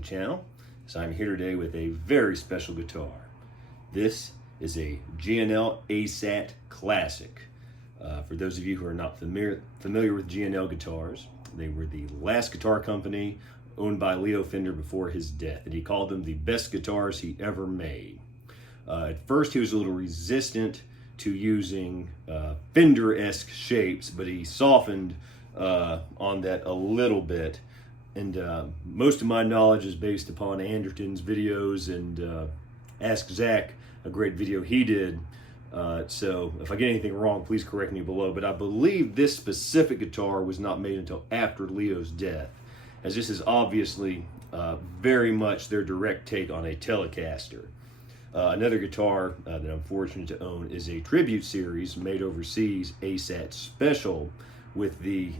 the channel, as I'm here today with a very special guitar. This is a G&L ASAT Classic. For those of you who are not familiar with G&L guitars, they were the last guitar company owned by Leo Fender before his death, and he called them the best guitars he ever made. At first he was a little resistant to using Fender-esque shapes, but he softened on that a little bit. And most of my knowledge is based upon Anderton's videos and Ask Zach, a great video he did. So if I get anything wrong, please correct me below. But I believe this specific guitar was not made until after Leo's death, as this is obviously very much their direct take on a Telecaster. Another guitar that I'm fortunate to own is a tribute series made overseas, ASAT Special, with the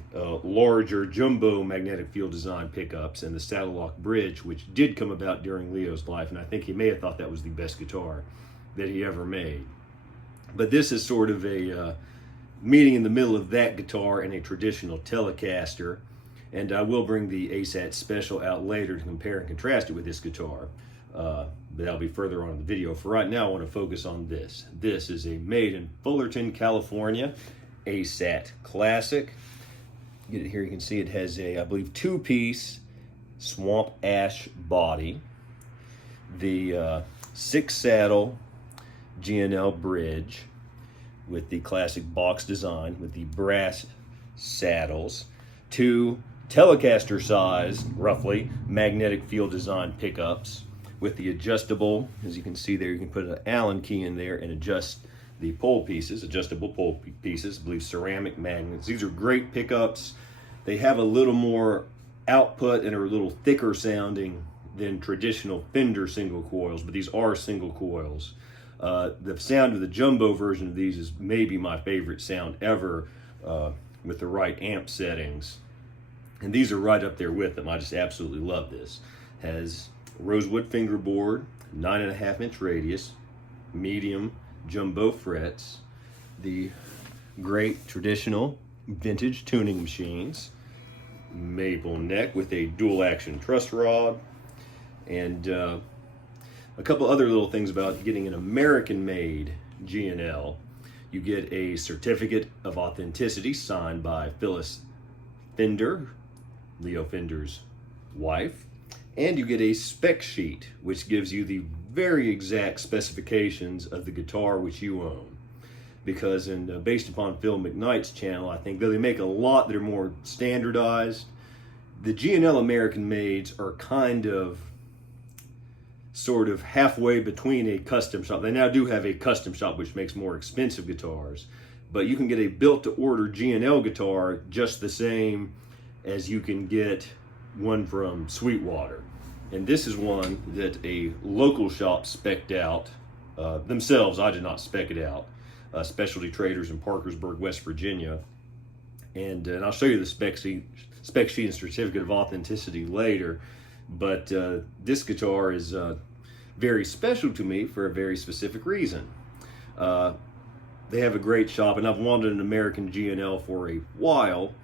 larger jumbo magnetic field design pickups and the saddle lock bridge, which did come about during Leo's life, and I think he may have thought that was the best guitar that he ever made. But this is sort of a meeting in the middle of that guitar and a traditional Telecaster, and I will bring the ASAT Special out later to compare and contrast it with this guitar, but that'll be further on in the video. For right now, I want to focus on this. This is a made in Fullerton, California, ASAT Classic. Get it here, you can see it has a, I believe, two-piece swamp ash body, the 6-saddle G&L bridge with the classic box design with the brass saddles, two Telecaster size, roughly, magnetic field design pickups with the adjustable, as you can see there, you can put an Allen key in there and adjust the pole pieces, adjustable pole pieces, I believe ceramic magnets. These are great pickups. They have a little more output and are a little thicker sounding than traditional Fender single coils, but these are single coils. The sound of the jumbo version of these is maybe my favorite sound ever with the right amp settings. And these are right up there with them. I just absolutely love this. Has rosewood fingerboard, 9.5-inch radius, medium jumbo frets, the great traditional vintage tuning machines, maple neck with a dual action truss rod, and a couple other little things about getting an American made G&L. You get a certificate of authenticity signed by Phyllis Fender, Leo Fender's wife, and you get a spec sheet which gives you the very exact specifications of the guitar which you own. Because based upon Phil McKnight's channel, I think though they make a lot that are more standardized, the G&L American mades are kind of sort of halfway between a custom shop. They now do have a custom shop which makes more expensive guitars, but you can get a built-to-order G&L guitar just the same as you can get one from Sweetwater. And this is one that a local shop spec'd out themselves. I did not spec it out. Specialty Traders in Parkersburg, West Virginia. And I'll show you the spec sheet and certificate of authenticity later. But this guitar is very special to me for a very specific reason. They have a great shop, and I've wanted an American G&L for a while.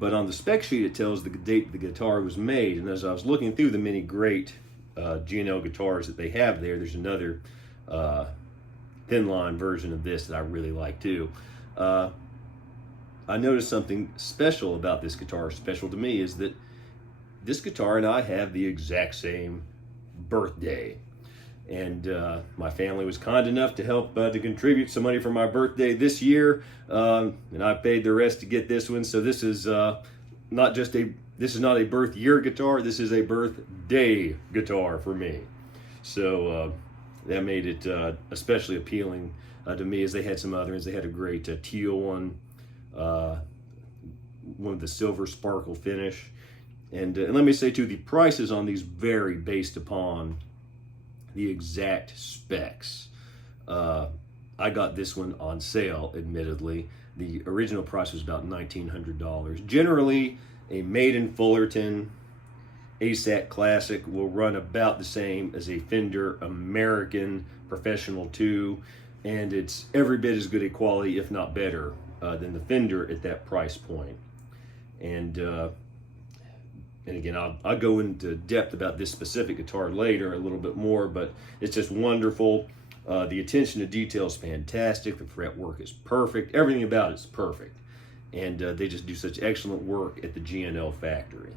But on the spec sheet, it tells the date the guitar was made. And as I was looking through the many great G&L guitars that they have there, there's another thin line version of this that I really like too. I noticed something special about this guitar. Special to me is that this guitar and I have the exact same birthday. And my family was kind enough to help to contribute some money for my birthday this year, and I paid the rest to get this one. So this is not a birth year guitar. This is a birthday guitar for me. So that made it especially appealing to me, as they had some other ones. They had a great teal one with the silver sparkle finish, and let me say too, the prices on these vary based upon the exact specs. I got this one on sale, admittedly. The original price was about $1,900. Generally, a made in Fullerton ASAT Classic will run about the same as a Fender American Professional 2, and it's every bit as good a quality, if not better, than the Fender at that price point. And And again, I'll go into depth about this specific guitar later a little bit more, but it's just wonderful. The attention to detail is fantastic. The fretwork is perfect. Everything about it is perfect. And they just do such excellent work at the GNL factory.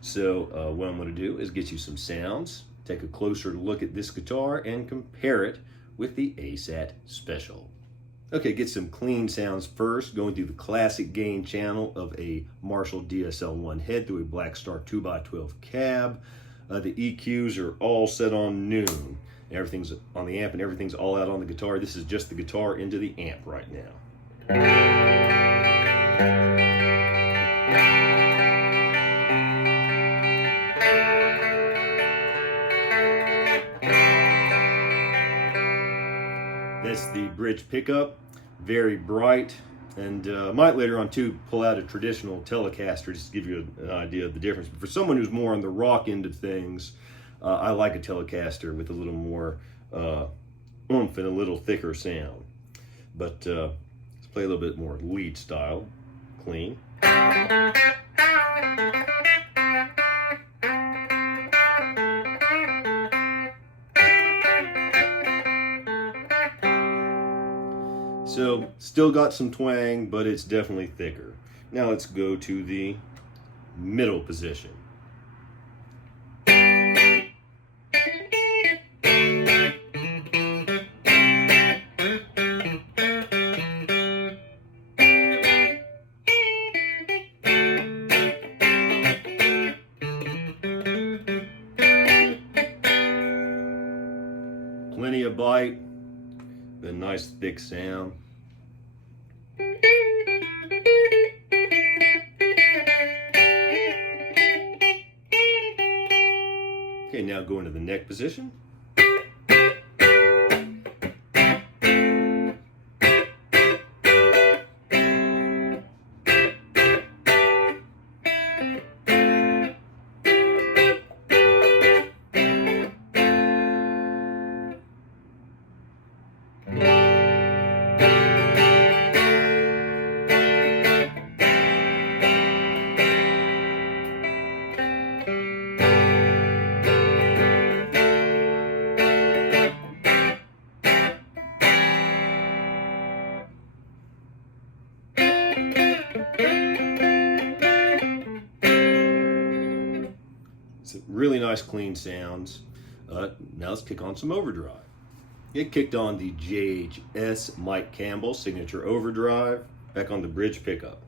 So what I'm going to do is get you some sounds, take a closer look at this guitar, and compare it with the ASAT Special. Okay, get some clean sounds first, going through the classic gain channel of a Marshall DSL-1 head through a Blackstar 2x12 cab. The EQs are all set on noon. Everything's on the amp and everything's all out on the guitar. This is just the guitar into the amp right now. That's the bridge pickup, very bright, and might later on too pull out a traditional Telecaster just to give you an idea of the difference. But for someone who's more on the rock end of things, I like a Telecaster with a little more oomph and a little thicker sound. But let's play a little bit more lead style, clean. So still got some twang, but it's definitely thicker. Now let's go to the middle position. Plenty of bite, the nice thick sound. Okay, now go into the neck position. Really nice clean sounds. Now let's kick on some overdrive. It kicked on the JHS Mike Campbell signature overdrive, back on the bridge pickup.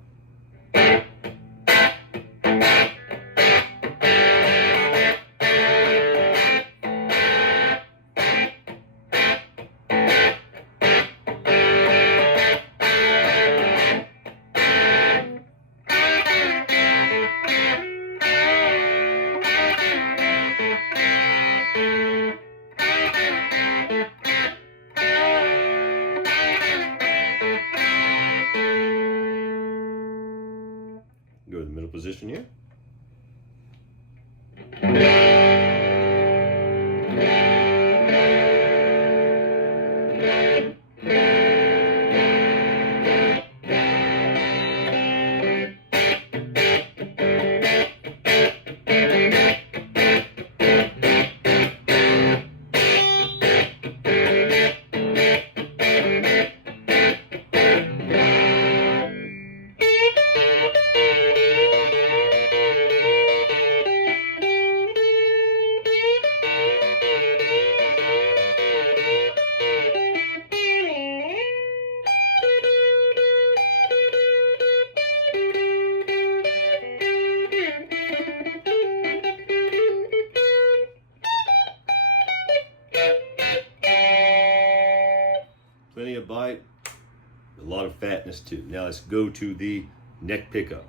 Go to the middle position here. Plenty of bite, a lot of fatness too. Now let's go to the neck pickup.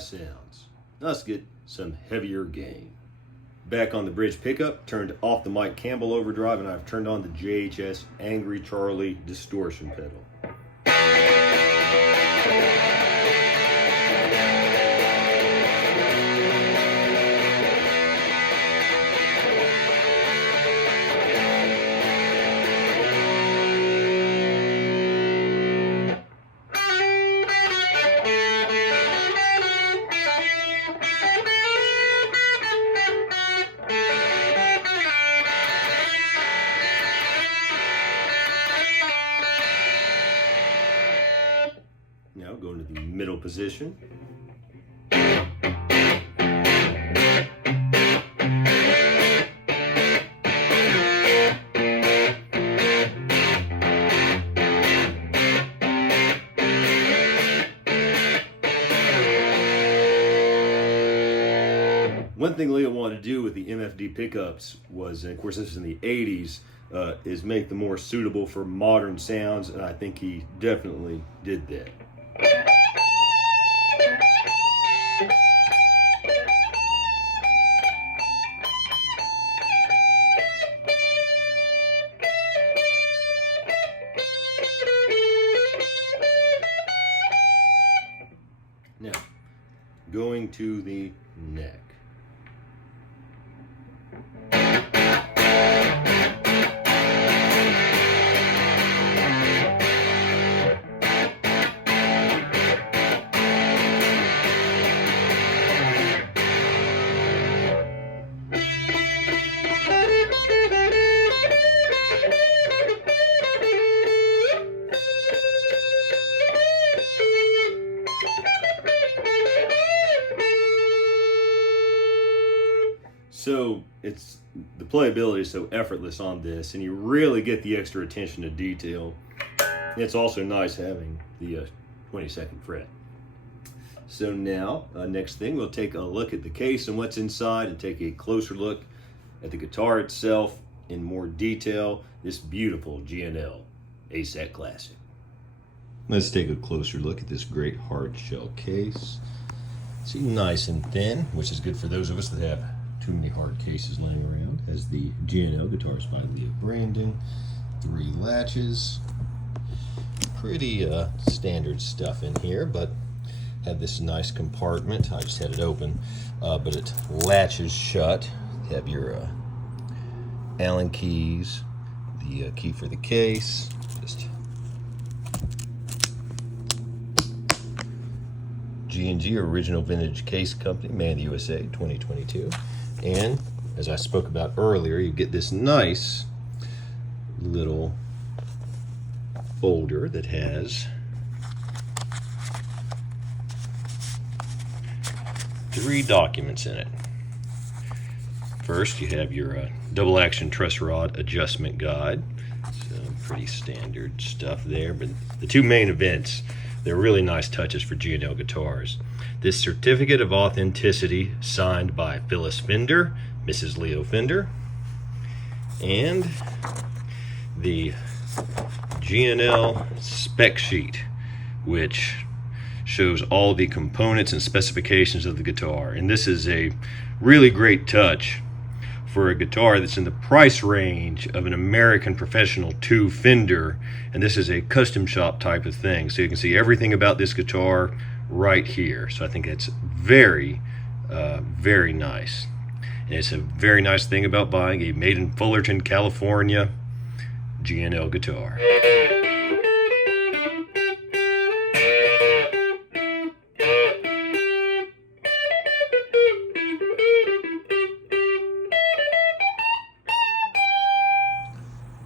Overdrive Sounds. Let's get some heavier gain. Back on the bridge pickup, turned off the Mike Campbell overdrive, and I've turned on the JHS Angry Charlie distortion pedal. Now go into the middle position. One thing Leo wanted to do with the MFD pickups was, and of course this is in the 80s, is make them more suitable for modern sounds, and I think he definitely did that. Now, going to the neck. So the playability is so effortless on this, and you really get the extra attention to detail. It's also nice having the 22nd fret. So now, next thing, we'll take a look at the case and what's inside, and take a closer look at the guitar itself in more detail. This beautiful G&L ASAT Classic. Let's take a closer look at this great hard shell case. See, nice and thin, which is good for those of us that have too many hard cases laying around. Has the G&L guitars by Leo Brandon, 3 latches. Pretty standard stuff in here, but have this nice compartment. I just had it open, but it latches shut. You have your Allen keys, the key for the case. Just G&G Original Vintage Case Company, made in the USA, 2022. And as I spoke about earlier, you get this nice little folder that has 3 documents in it. First, you have your double action truss rod adjustment guide. So pretty standard stuff there, but the 2 main events, they're really nice touches for G&L guitars. This certificate of authenticity signed by Phyllis Fender, Mrs. Leo Fender, and the G&L spec sheet, which shows all the components and specifications of the guitar. And this is a really great touch for a guitar that's in the price range of an American Professional 2 Fender, and this is a custom shop type of thing. So you can see everything about this guitar right here. So I think that's very, very nice. And it's a very nice thing about buying a made in Fullerton, California G&L guitar.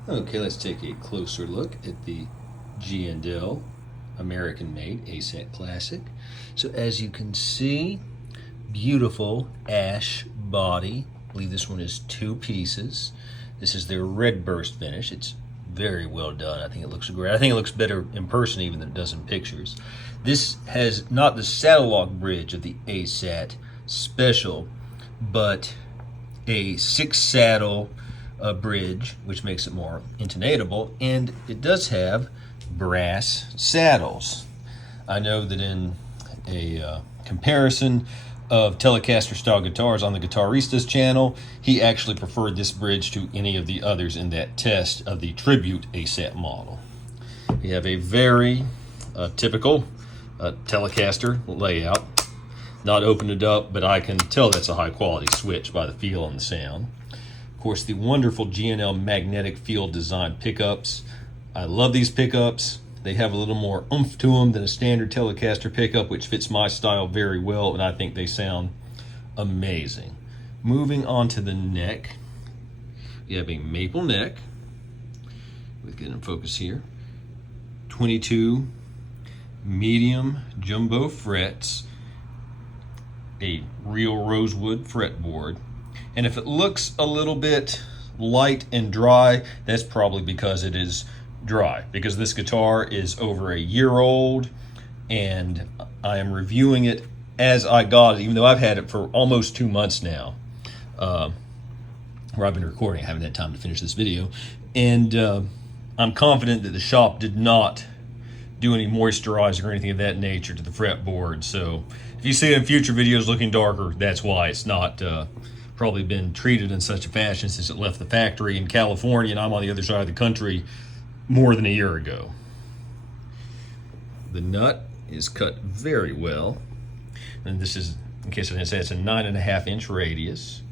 Okay, let's take a closer look at the G&L American-made ASAT Classic. So as you can see, beautiful ash body. I believe this one is 2 pieces. This is their red burst finish. It's very well done. I think it looks great. I think it looks better in person even than it does in pictures. This has not the saddle lock bridge of the ASAT Special, but a 6 saddle bridge, which makes it more intonatable, and it does have brass saddles. I know that in a comparison of Telecaster style guitars on the Guitarista's channel. He actually preferred this bridge to any of the others in that test of the Tribute ASAT model. We have a very typical Telecaster layout. Not opened it up, but I can tell that's a high quality switch by the feel and the sound. Of course, the wonderful G&L magnetic field design pickups. I love these pickups. They have a little more oomph to them than a standard Telecaster pickup, which fits my style very well, and I think they sound amazing. Moving on to the neck, you have a maple neck. Let's get in focus here. 22 medium jumbo frets, a real rosewood fretboard. And if it looks a little bit light and dry, that's probably because it is dry, because this guitar is over a year old and I am reviewing it as I got it, even though I've had it for almost 2 months now, where I've been recording. I haven't had time to finish this video, and I'm confident that the shop did not do any moisturizing or anything of that nature to the fretboard. So if you see it in future videos looking darker, that's why. It's not probably been treated in such a fashion since it left the factory in California, and I'm on the other side of the country more than a year ago. The nut is cut very well, and this is, in case I didn't say, it's a 9.5-inch radius.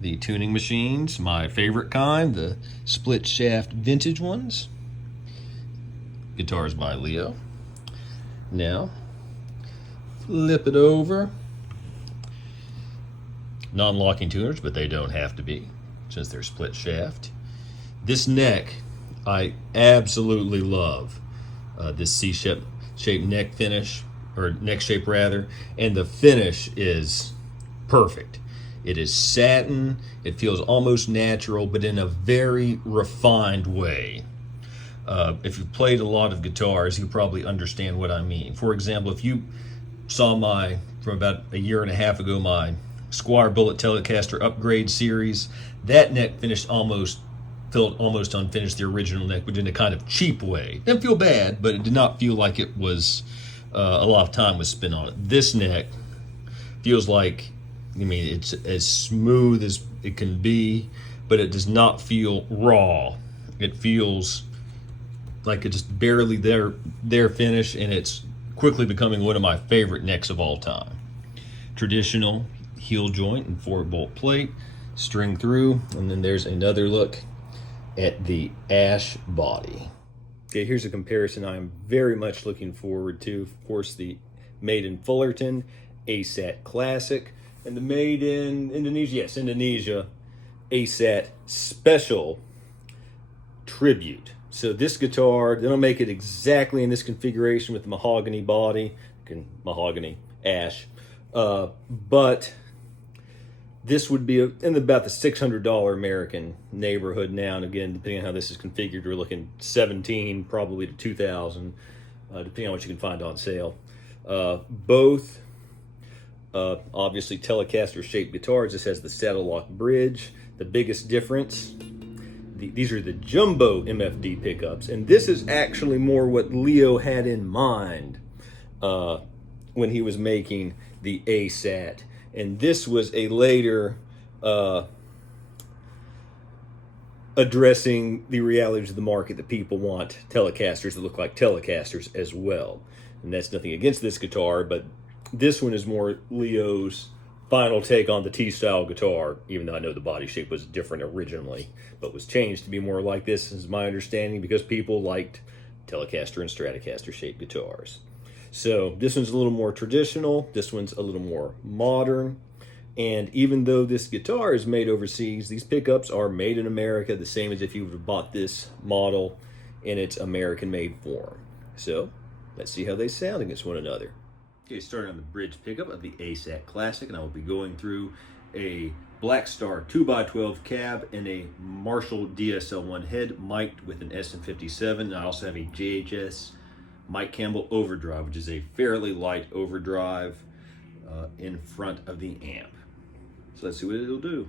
The tuning machines, my favorite kind, the split shaft vintage ones. Guitars by Leo. Now, flip it over. Non-locking tuners, but they don't have to be since they're split shaft. This neck, I absolutely love. This C-shaped neck finish, or neck shape rather, and the finish is perfect. It is satin, it feels almost natural, but in a very refined way. If you've played a lot of guitars, you probably understand what I mean. For example, if you saw from about a year and a half ago, my Squire Bullet Telecaster Upgrade series, that neck finish felt almost unfinished, the original neck, but in a kind of cheap way. Didn't feel bad, but it did not feel like it was a lot of time was spent on it. This neck feels like, it's as smooth as it can be, but it does not feel raw. It feels like it's just barely there finish, and it's quickly becoming one of my favorite necks of all time. Traditional heel joint and 4-bolt plate, string through, and then there's another look at the ash body. Okay, here's a comparison I'm very much looking forward to. Of course, the made in Fullerton ASAT Classic, and the made in Indonesia, yes, Indonesia, ASAT Special Tribute. So this guitar, they don't make it exactly in this configuration with the mahogany body, mahogany ash, but this would be in about the $600 American neighborhood now. And again, depending on how this is configured, we're looking $17, probably to $2,000, depending on what you can find on sale. Both obviously Telecaster shaped guitars. This has the saddle lock bridge. The biggest difference, these are the jumbo MFD pickups, and this is actually more what Leo had in mind when he was making the ASAT. And this was a later addressing the realities of the market, that people want Telecasters that look like Telecasters as well. And that's nothing against this guitar, but this one is more Leo's final take on the T-style guitar, even though I know the body shape was different originally, but was changed to be more like this, is my understanding, because people liked Telecaster and Stratocaster shaped guitars. So this one's a little more traditional, this one's a little more modern, and even though this guitar is made overseas, these pickups are made in America, the same as if you would have bought this model in its American-made form. So let's see how they sound against one another. Okay, starting on the bridge pickup of the ASAT Classic, and I will be going through a Black Star 2x12 cab and a Marshall DSL1 head mic'd with an SM57. And I also have a JHS Mike Campbell Overdrive, which is a fairly light overdrive in front of the amp. So let's see what it'll do.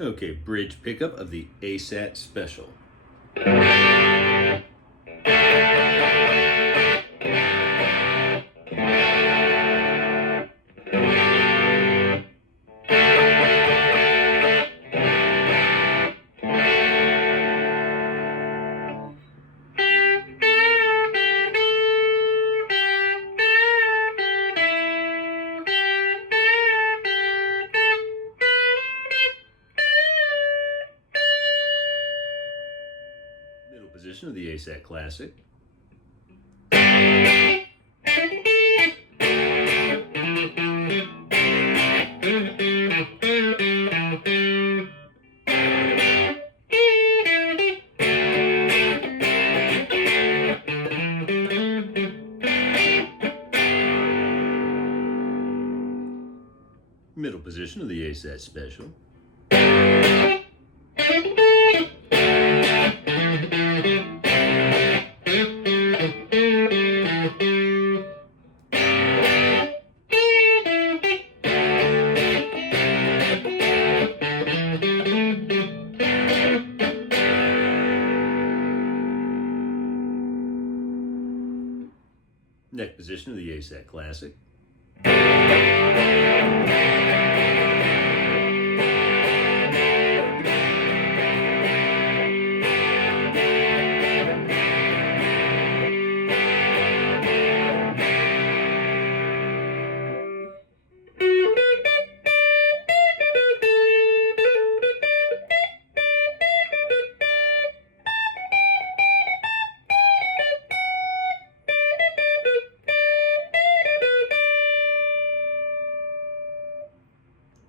Okay, bridge pickup of the ASAT Special. Middle position of the ASAT Classic. Middle position of the ASAT Special. Neck position of the ASAT Classic.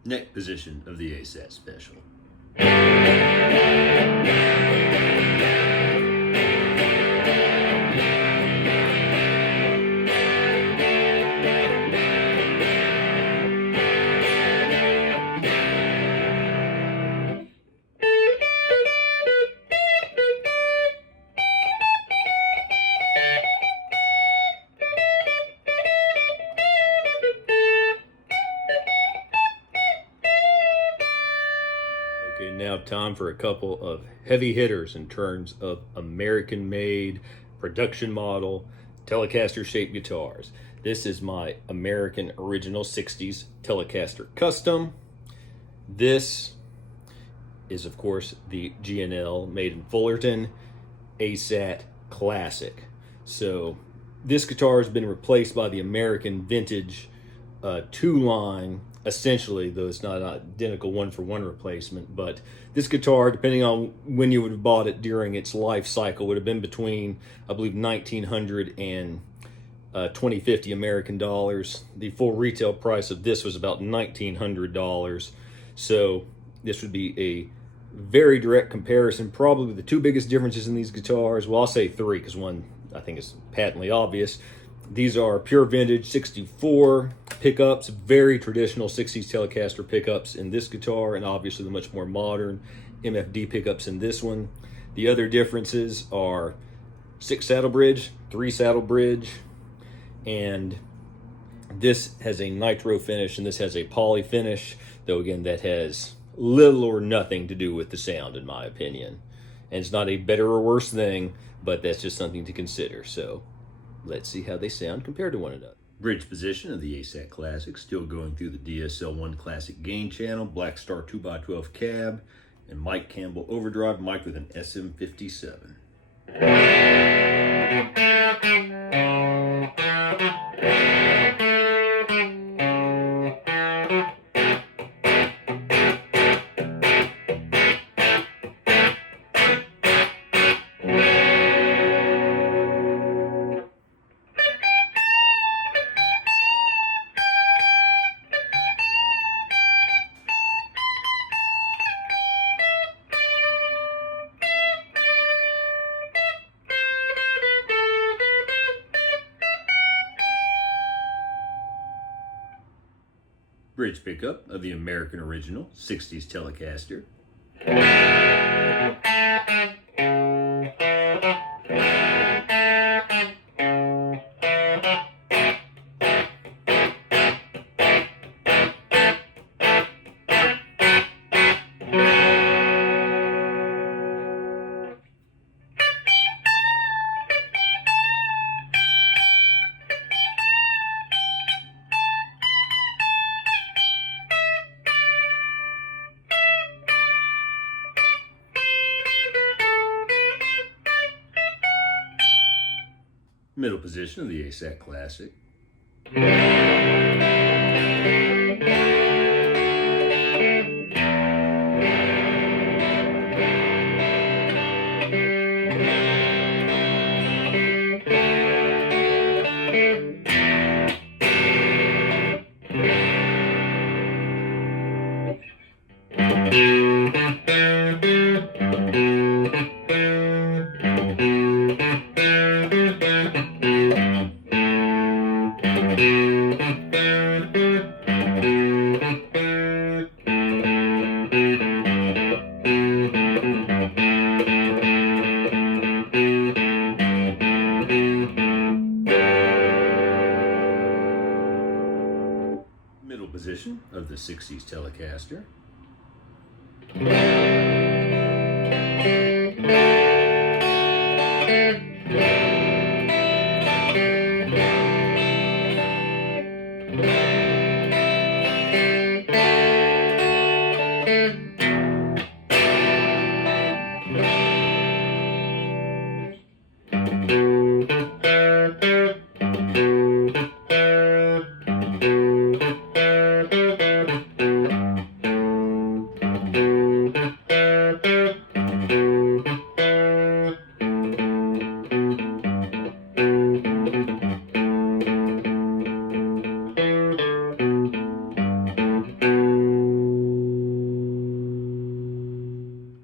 Neck position of the ASAT Special. Okay, now time for a couple of heavy hitters in terms of American-made, production model, Telecaster shaped guitars. This is my American original 60s Telecaster Custom. This is, of course, the G&L made in Fullerton ASAT Classic. So this guitar has been replaced by the American Vintage 2-line, essentially, though it's not an identical one-for-one replacement. But this guitar, depending on when you would have bought it during its life cycle, would have been between, I believe, $1,900 and $2,050 American dollars. The full retail price of this was about $1,900. So this would be a very direct comparison. Probably the two biggest differences in these guitars, well, I'll say three, because one I think is patently obvious. These are pure vintage 64 pickups, very traditional 60s Telecaster pickups in this guitar, and obviously the much more modern MFD pickups in this one. The other differences are 6 saddle bridge, 3 saddle bridge, and this has a nitro finish and this has a poly finish, though again that has little or nothing to do with the sound in my opinion. And it's not a better or worse thing, but that's just something to consider. So let's see how they sound compared to one another. Bridge position of the ASAT Classic, still going through the DSL1 Classic gain channel, Black Star 2x12 cab, and Mike Campbell Overdrive mic with an SM57. Bridge pickup of the American original 60s Telecaster. Middle position of the ASAT Classic. Middle position of the 60s Telecaster.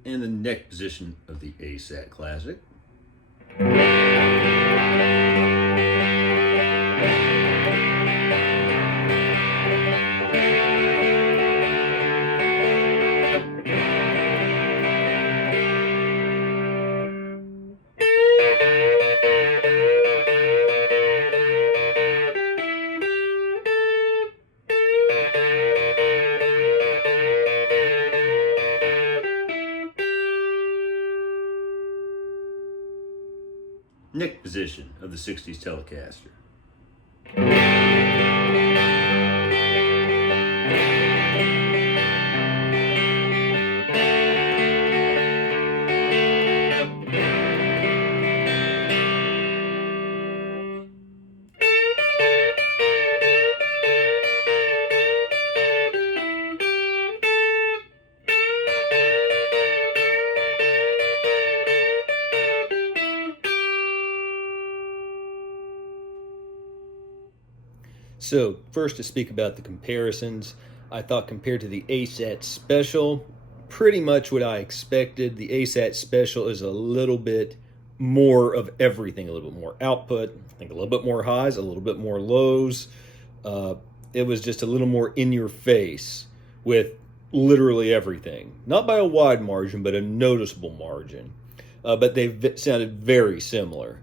And the neck position of the ASAT Classic. Neck position of the 60s Telecaster. So first, to speak about the comparisons, I thought compared to the ASAT Special, pretty much what I expected. The ASAT Special is a little bit more of everything, a little bit more output, I think a little bit more highs, a little bit more lows. It was just a little more in your face with literally everything. Not by a wide margin, but a noticeable margin. But they sounded very similar.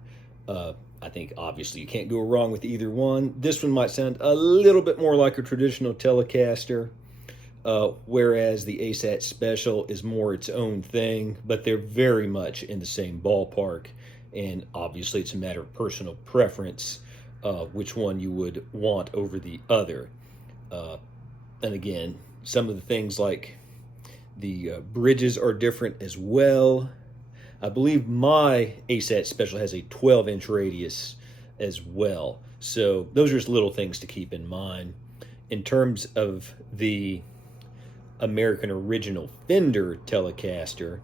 I think obviously you can't go wrong with either one. This one might sound a little bit more like a traditional Telecaster, whereas the ASAT Special is more its own thing, but they're very much in the same ballpark. And obviously it's a matter of personal preference, which one you would want over the other. And again, some of the things like the bridges are different as well. I believe my ASAT Special has a 12-inch radius as well. So those are just little things to keep in mind. In terms of the American Original Fender Telecaster,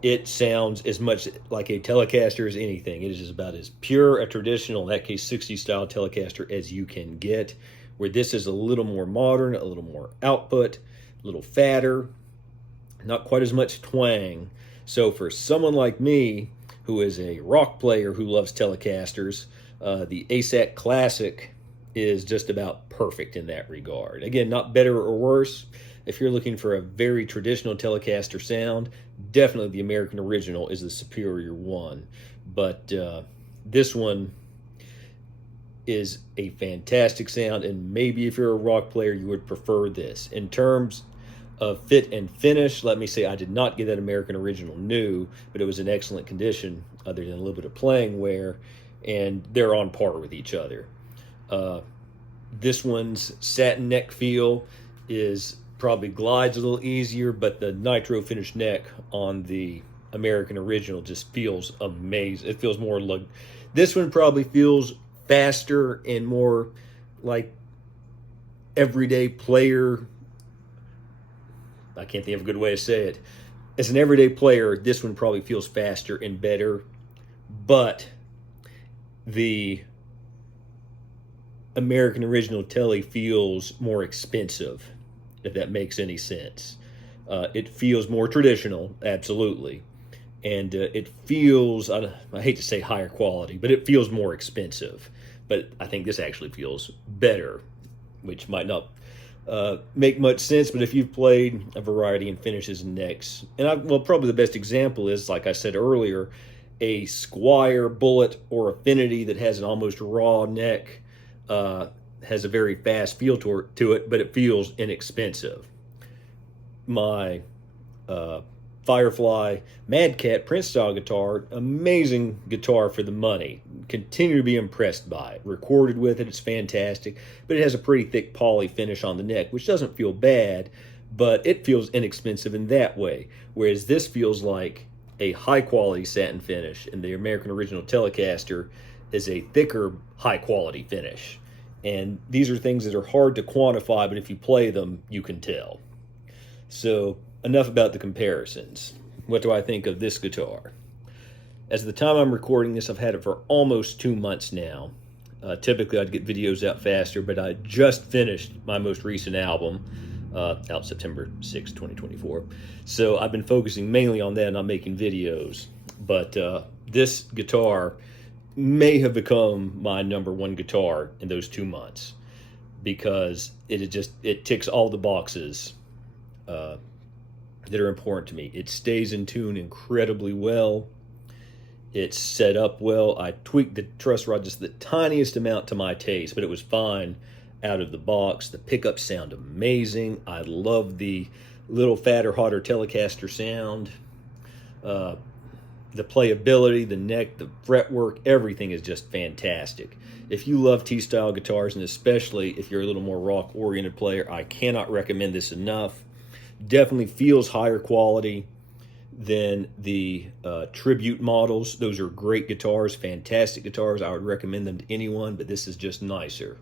it sounds as much like a Telecaster as anything. It is just about as pure a traditional, in that case 60s style Telecaster, as you can get, where this is a little more modern, a little more output, a little fatter, not quite as much twang. So for someone like me, who is a rock player who loves Telecasters, the ASAT Classic is just about perfect in that regard. Again, not better or worse. If you're looking for a very traditional Telecaster sound, definitely the American Original is the superior one. But this one is a fantastic sound, and maybe if you're a rock player, you would prefer this. In terms of fit and finish, let me say I did not get that American Original new, but it was in excellent condition other than a little bit of playing wear, and they're on par with each other. This one's satin neck feel is probably glides a little easier, but the nitro finish neck on the American Original just feels amazing. It feels more This one probably feels faster and more like everyday player. I can't think of a good way to say it. As an everyday player, this one probably feels faster and better, but the American Original Tele feels more expensive, if that makes any sense. It feels more traditional, absolutely. And it feels, I hate to say higher quality, but it feels more expensive. But I think this actually feels better, which might not make much sense, but if you've played a variety in finishes and necks, and well, probably the best example is, like I said earlier, a Squire Bullet or Affinity that has an almost raw neck, has a very fast feel to it, but it feels inexpensive. My Firefly Mad Cat Prince style guitar, amazing guitar for the money. Continue to be impressed by it. Recorded with it, it's fantastic, but it has a pretty thick poly finish on the neck, which doesn't feel bad, but it feels inexpensive in that way. Whereas this feels like a high quality satin finish, and the American Original Telecaster is a thicker, high quality finish. And these are things that are hard to quantify, but if you play them, you can tell. So enough about the comparisons. What do I think of this guitar? As of the time I'm recording this, I've had it for almost 2 months now. Typically I'd get videos out faster, but I just finished my most recent album, out September 6, 2024. So I've been focusing mainly on that and not making videos. But this guitar may have become my #1 guitar in those 2 months, because it ticks all the boxes that are important to me. It stays in tune incredibly well. It's set up well. I tweaked the truss rod just the tiniest amount to my taste, but it was fine out of the box. The pickups sound amazing. I love the little fatter, hotter Telecaster sound. The playability, the neck, the fretwork, everything is just fantastic. If you love T-style guitars, and especially if you're a little more rock-oriented player, I cannot recommend this enough. Definitely feels higher quality than the Tribute models. Those are great guitars, fantastic guitars. I would recommend them to anyone, but this is just nicer.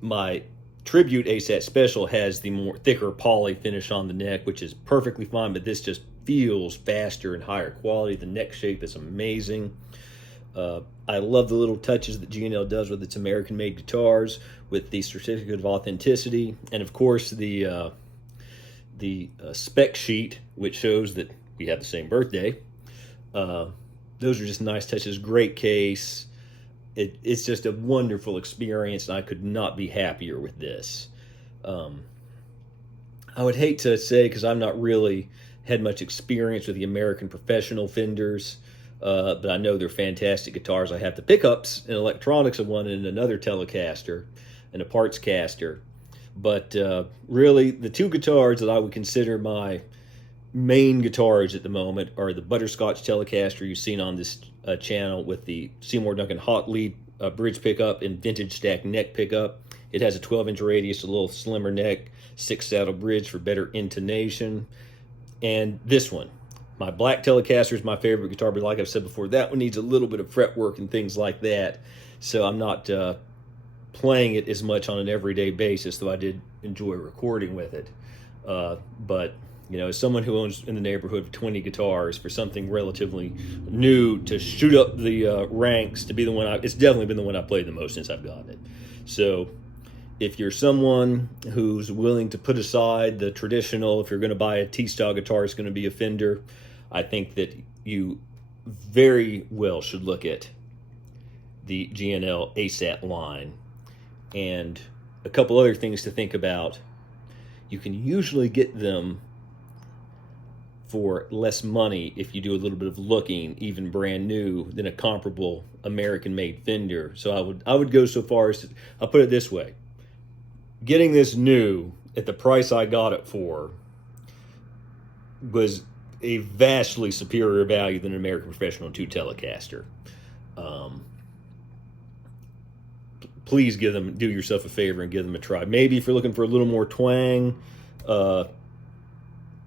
My Tribute ASAT Special has the more thicker poly finish on the neck, which is perfectly fine, but this just feels faster and higher quality. The neck shape is amazing. I love the little touches that G&L does with its American-made guitars, with the certificate of authenticity, and of course the spec sheet, which shows that we have the same birthday. Those are just nice touches. Great case. It's just a wonderful experience, and I could not be happier with this. I would hate to say, because I've not really had much experience with the American professional Fenders, but I know they're fantastic guitars. I have the pickups and electronics of one and another Telecaster and a parts caster. But really, the two guitars that I would consider my main guitars at the moment are the Butterscotch Telecaster you've seen on this channel, with the Seymour Duncan hot lead bridge pickup and vintage stack neck pickup. It has a 12-inch radius, a little slimmer neck, 6-saddle bridge for better intonation. And this one, my black Telecaster, is my favorite guitar, but like I've said before, that one needs a little bit of fretwork and things like that. So I'm not playing it as much on an everyday basis, though I did enjoy recording with it. But you know, as someone who owns in the neighborhood of 20 guitars, for something relatively new to shoot up the ranks, to be the one it's definitely been the one I played the most since I've gotten it. So if you're someone who's willing to put aside the traditional, if you're going to buy a T-style guitar, it's going to be a Fender, I think that you very well should look at the G&L ASAT line. And a couple other things to think about. You can usually get them for less money if you do a little bit of looking, even brand new, than a comparable American-made Fender. So I would go so far as to, I'll put it this way. Getting this new at the price I got it for was a vastly superior value than an American Professional 2 Telecaster. Please do yourself a favor and give them a try. Maybe if you're looking for a little more twang,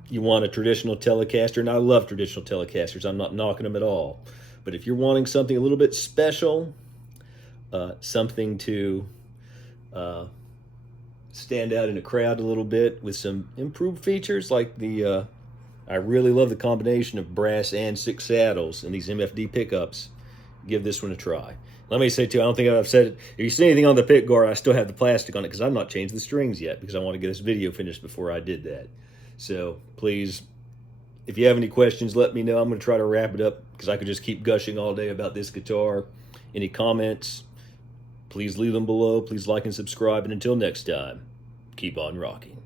you want a traditional Telecaster, and I love traditional Telecasters. I'm not knocking them at all. But if you're wanting something a little bit special, something to stand out in a crowd a little bit with some improved features like the I really love the combination of brass and 6 saddles and these MFD pickups. Give this one a try. Let me say too, I don't think I've said it. If you see anything on the pick guard, I still have the plastic on it because I've not changed the strings yet because I want to get this video finished before I did that. So please, if you have any questions, let me know. I'm going to try to wrap it up because I could just keep gushing all day about this guitar. Any comments, please leave them below. Please like and subscribe. And until next time, keep on rocking.